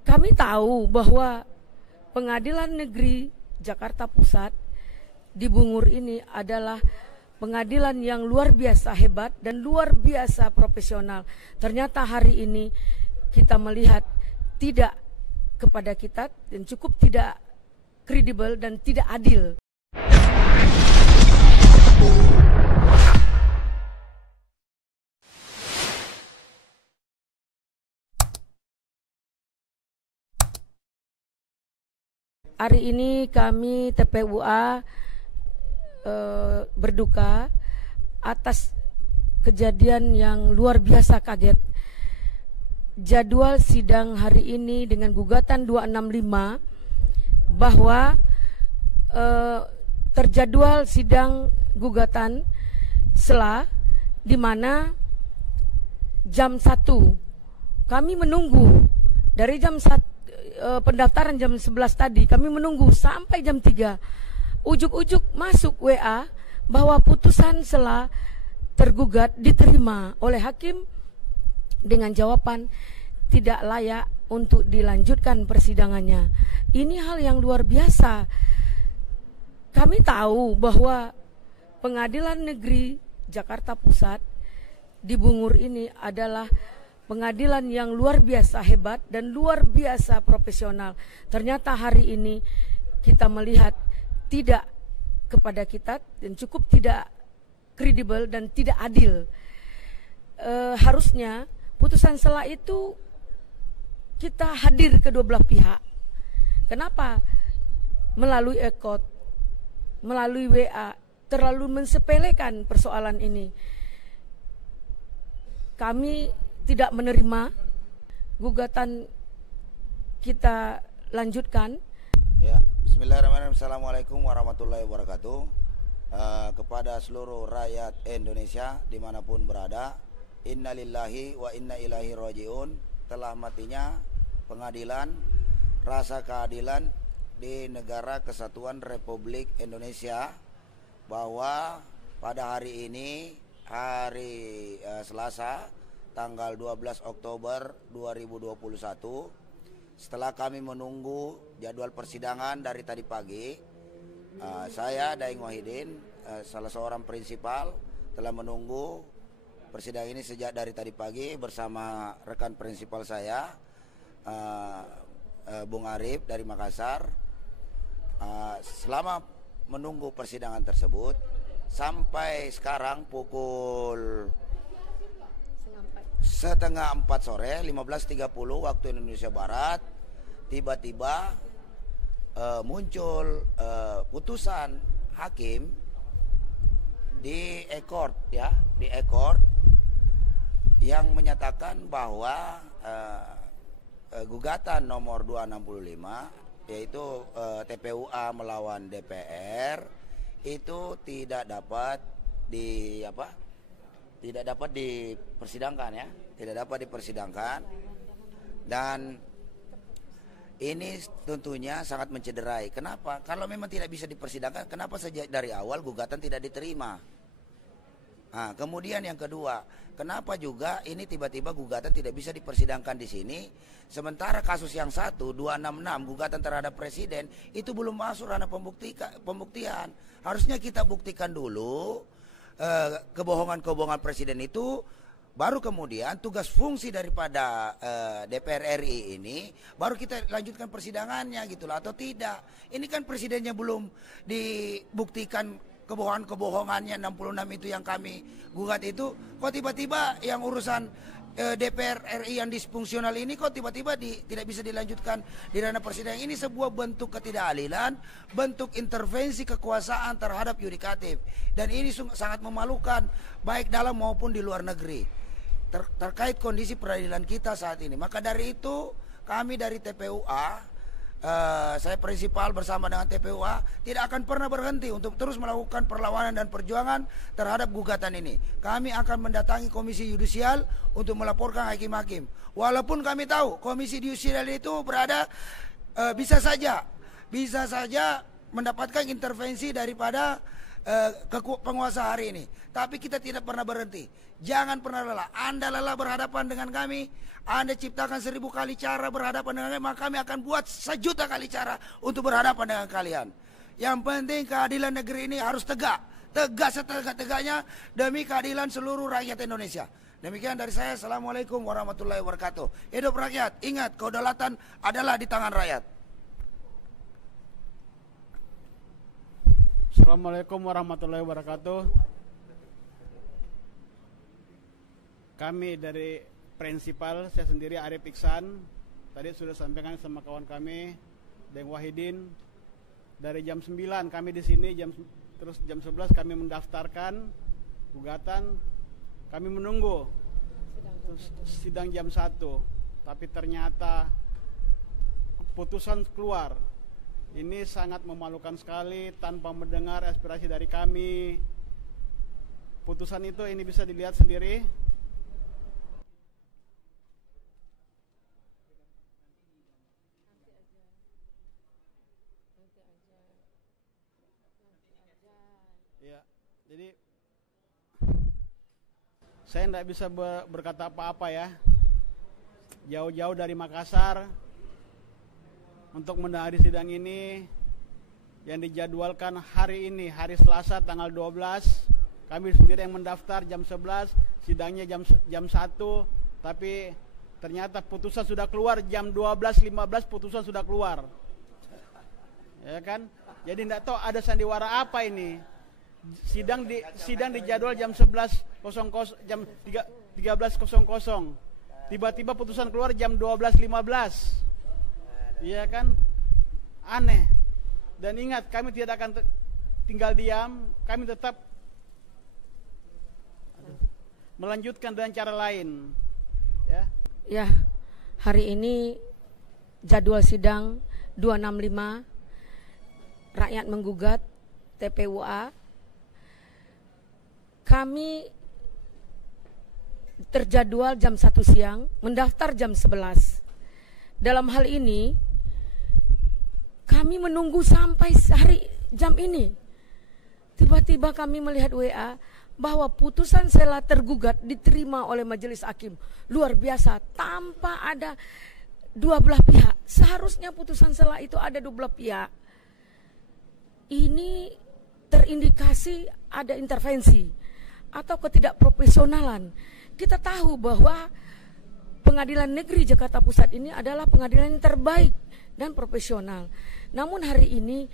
Kami tahu bahwa Pengadilan Negeri Jakarta Pusat di Bungur ini adalah pengadilan yang luar biasa hebat dan luar biasa profesional. Ternyata hari ini kita melihat tidak kepada kita dan cukup tidak kredibel dan tidak adil. Hari ini kami TPUA berduka atas kejadian yang luar biasa kaget. Jadwal sidang hari ini dengan gugatan 265 bahwa terjadwal sidang gugatan di mana jam 1 kami menunggu dari jam 1 pendaftaran jam 11 tadi, kami menunggu sampai jam 3. Ujuk-ujuk masuk WA bahwa putusan sela tergugat diterima oleh hakim dengan jawaban tidak layak untuk dilanjutkan persidangannya. Ini hal yang luar biasa. Kami tahu bahwa Pengadilan Negeri Jakarta Pusat di Bungur ini adalah pengadilan yang luar biasa hebat dan luar biasa profesional. Ternyata hari ini kita melihat tidak kepada kita dan cukup tidak kredibel dan tidak adil. Harusnya putusan sela itu kita hadir kedua belah pihak. Kenapa? Melalui ekot, melalui WA, terlalu mensepelekan persoalan ini. Kami tidak menerima gugatan, kita lanjutkan. Ya, bismillahirrahmanirrahim. Assalamualaikum warahmatullahi wabarakatuh. Kepada seluruh rakyat Indonesia dimanapun berada, innalillahi wa inna ilaihi rajiun. Telah matinya pengadilan, rasa keadilan di negara kesatuan Republik Indonesia, bahwa pada hari ini, hari Selasa, tanggal 12 Oktober 2021, setelah kami menunggu jadwal persidangan dari tadi pagi, saya Daeng Wahidin, salah seorang prinsipal, telah menunggu persidangan ini sejak dari tadi pagi bersama rekan prinsipal saya, Bung Arif dari Makassar. Selama menunggu persidangan tersebut sampai sekarang pukul setengah 4 sore, 15.30 waktu Indonesia Barat, tiba-tiba muncul putusan hakim di e-court, ya, di e-court yang menyatakan bahwa gugatan nomor 265, yaitu TPUA melawan DPR, itu tidak dapat dipersidangkan, ya, tidak dapat dipersidangkan. Dan ini tentunya sangat mencederai. Kenapa? Kalau memang tidak bisa dipersidangkan, kenapa sejak dari awal gugatan tidak diterima? Nah, kemudian yang kedua, kenapa juga ini tiba-tiba gugatan tidak bisa dipersidangkan di sini, sementara kasus yang satu, 266, gugatan terhadap presiden, itu belum masuk ranah pembuktian. Harusnya kita buktikan dulu kebohongan-kebohongan presiden itu, baru kemudian tugas fungsi daripada DPR RI ini baru kita lanjutkan persidangannya, gitu lah, atau tidak. Ini kan presidennya belum dibuktikan kebohongan-kebohongannya 66 itu yang kami gugat itu, kok tiba-tiba yang urusan DPR RI yang disfungsional ini kok tiba-tiba tidak bisa dilanjutkan di ranah persidangan. Ini sebuah bentuk ketidakadilan, bentuk intervensi kekuasaan terhadap yudikatif, dan ini sangat memalukan baik dalam maupun di luar negeri terkait kondisi peradilan kita saat ini. Maka dari itu kami dari TPUA, saya prinsipal bersama dengan TPUA, tidak akan pernah berhenti untuk terus melakukan perlawanan dan perjuangan terhadap gugatan ini. Kami akan mendatangi Komisi Yudisial untuk melaporkan hakim-hakim. Walaupun kami tahu Komisi Yudisial itu berada bisa saja mendapatkan intervensi daripada penguasa hari ini. Tapi kita tidak pernah berhenti. Jangan pernah lelah. Anda lelah berhadapan dengan kami, Anda ciptakan 1000 kali cara berhadapan dengan kami, maka kami akan buat 1.000.000 kali cara untuk berhadapan dengan kalian. Yang penting keadilan negeri ini harus tegak. Tegak setegak-tegaknya demi keadilan seluruh rakyat Indonesia. Demikian dari saya. Assalamualaikum warahmatullahi wabarakatuh. Hidup rakyat. Ingat, kedaulatan adalah di tangan rakyat. Assalamualaikum warahmatullahi wabarakatuh. Kami dari prinsipal, saya sendiri Arif Iksan, tadi sudah sampaikan sama kawan kami Deng Wahidin. Dari jam 9 kami di sini, terus jam 11 kami mendaftarkan gugatan. Kami menunggu sidang jam 1, tapi ternyata putusan keluar. Ini sangat memalukan sekali tanpa mendengar aspirasi dari kami. Putusan itu ini bisa dilihat sendiri. Ya, jadi saya tidak bisa berkata apa-apa ya. Jauh-jauh dari Makassar untuk mendengar sidang ini yang dijadwalkan hari ini, hari Selasa tanggal 12. Kami sendiri yang mendaftar jam 11, sidangnya jam 1, tapi ternyata putusan sudah keluar jam 12.15, putusan sudah keluar. Ya kan? Jadi tidak tahu ada sandiwara apa ini. Sidang dijadwal jam 11.00, jam 13.00. Tiba-tiba putusan keluar jam 12.15. Iya kan? Aneh. Dan ingat, kami tidak akan tinggal diam. Kami tetap melanjutkan dengan cara lain. Ya, hari ini jadwal sidang 265, rakyat menggugat TPUA. Kami terjadwal jam 1 siang, mendaftar jam 11. Dalam hal ini kami menunggu sampai hari jam ini. Tiba-tiba kami melihat WA bahwa putusan sela tergugat diterima oleh majelis hakim. Luar biasa, tanpa ada dua belah pihak. Seharusnya putusan sela itu ada dua belah pihak. Ini terindikasi ada intervensi atau ketidakprofesionalan. Kita tahu bahwa Pengadilan Negeri Jakarta Pusat ini adalah pengadilan yang terbaik dan profesional. Namun hari ini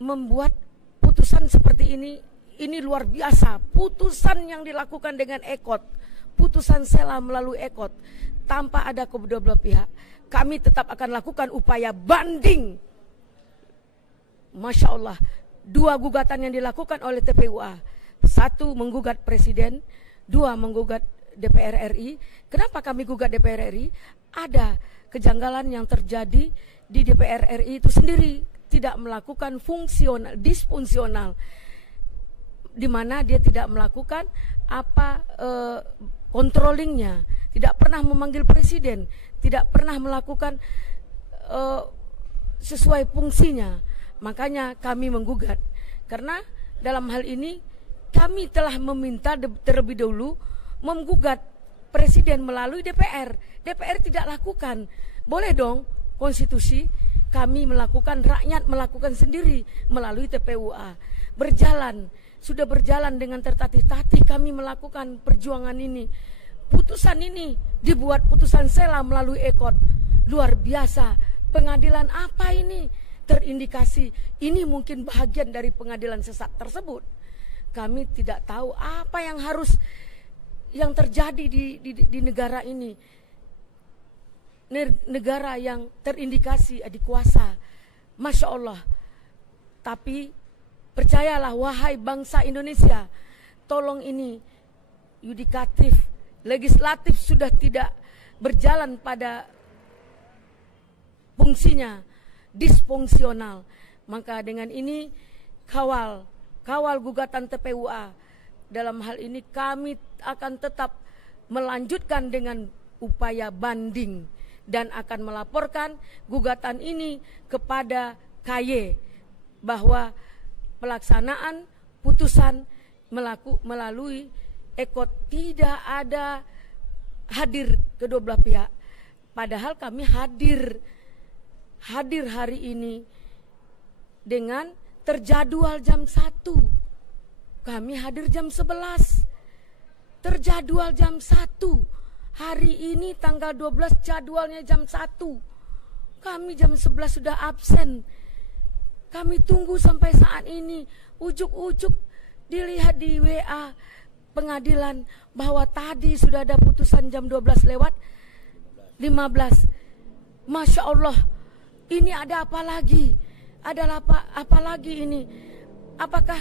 membuat putusan seperti ini luar biasa. Putusan yang dilakukan dengan ekot, putusan sela melalui ekot, tanpa ada kedua belah pihak. Kami tetap akan lakukan upaya banding. Masya Allah, 2 gugatan yang dilakukan oleh TPUA. 1 menggugat Presiden, 2 menggugat DPR RI. Kenapa kami gugat DPR RI? Ada kejanggalan yang terjadi di DPR RI itu sendiri, tidak melakukan disfungsional, di mana dia tidak melakukan controllingnya, tidak pernah memanggil presiden, tidak pernah melakukan sesuai fungsinya. Makanya kami menggugat, karena dalam hal ini kami telah meminta terlebih dahulu menggugat presiden melalui DPR. DPR tidak lakukan. Boleh dong, konstitusi kami melakukan, rakyat melakukan sendiri melalui TPUA. Sudah berjalan dengan tertatih-tatih kami melakukan perjuangan ini. Putusan ini dibuat putusan sela melalui ekot. Luar biasa. Pengadilan apa ini? Terindikasi ini mungkin bagian dari pengadilan sesat tersebut. Kami tidak tahu apa yang terjadi di negara ini. Negara yang terindikasi adik kuasa. Masya Allah. Tapi percayalah wahai bangsa Indonesia, tolong ini yudikatif, legislatif sudah tidak berjalan pada fungsinya, disfungsional. Maka dengan ini kawal gugatan TPUA. Dalam hal ini kami akan tetap melanjutkan dengan upaya banding dan akan melaporkan gugatan ini kepada KY bahwa pelaksanaan putusan melalui ekot, tidak ada hadir kedua belah pihak. Padahal kami hadir hari ini dengan terjadwal jam 1. Kami hadir jam 11. Terjadwal jam 1. Hari ini tanggal 12 jadwalnya jam 1. Kami jam 11 sudah absen. Kami tunggu sampai saat ini. Ujuk-ujuk dilihat di WA pengadilan bahwa tadi sudah ada putusan jam 12 lewat 15. Masya Allah, ini ada apa lagi? Ada apa lagi ini? Apakah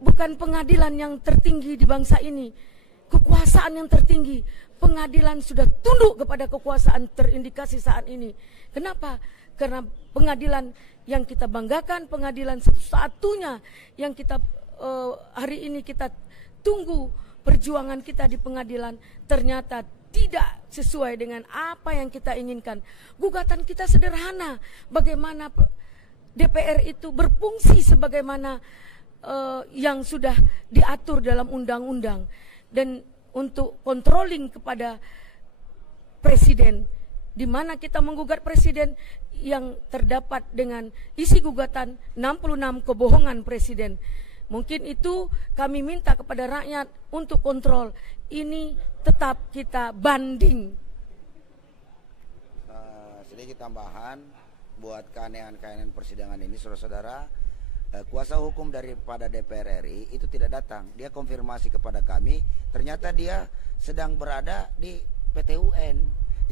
bukan pengadilan yang tertinggi di bangsa ini, kekuasaan yang tertinggi? Pengadilan sudah tunduk kepada kekuasaan terindikasi saat ini. Kenapa? Karena pengadilan yang kita banggakan, pengadilan satu-satunya yang kita hari ini kita tunggu perjuangan kita di pengadilan, ternyata tidak sesuai dengan apa yang kita inginkan. Gugatan kita sederhana, bagaimana DPR itu berfungsi sebagaimana yang sudah diatur dalam undang-undang, dan untuk controlling kepada presiden, di mana kita menggugat presiden yang terdapat dengan isi gugatan 66 kebohongan presiden. Mungkin itu kami minta kepada rakyat untuk kontrol. Ini tetap kita banding. Sedikit tambahan buat keanehan-keanehan persidangan ini, saudara-saudara. Kuasa hukum daripada DPR RI itu tidak datang. Dia konfirmasi kepada kami, ternyata dia sedang berada di PT UN.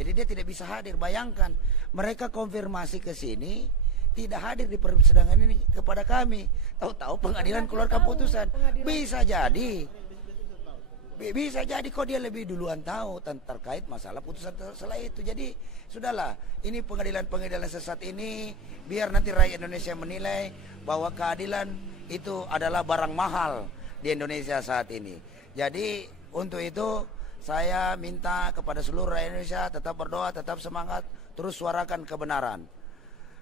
Jadi dia tidak bisa hadir. Bayangkan, mereka konfirmasi ke sini, tidak hadir di persidangan ini kepada kami. Tahu-tahu pengadilan keluar keputusan. Bisa jadi kok dia lebih duluan tahu terkait masalah putusan setelah itu. Jadi sudahlah, ini pengadilan sesat ini, biar nanti rakyat Indonesia menilai bahwa keadilan itu adalah barang mahal di Indonesia saat ini. Jadi untuk itu saya minta kepada seluruh rakyat Indonesia tetap berdoa, tetap semangat, terus suarakan kebenaran.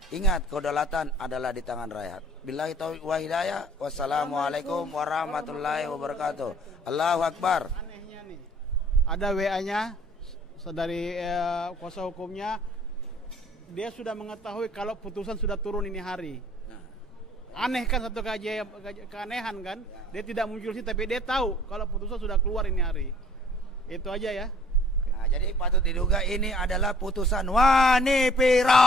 Ingat, kedaulatan adalah di tangan rakyat. Billahi taufiq wa hidayah. Wassalamualaikum warahmatullahi wabarakatuh. Allahu Akbar. Anehnya nih, ada WA-nya dari kuasa hukumnya, dia sudah mengetahui kalau putusan sudah turun ini hari. Aneh kan, satu keanehan kan? Dia tidak muncul sih, tapi dia tahu kalau putusan sudah keluar ini hari. Itu aja ya. Nah, jadi patut diduga ini adalah putusan Wanipiro.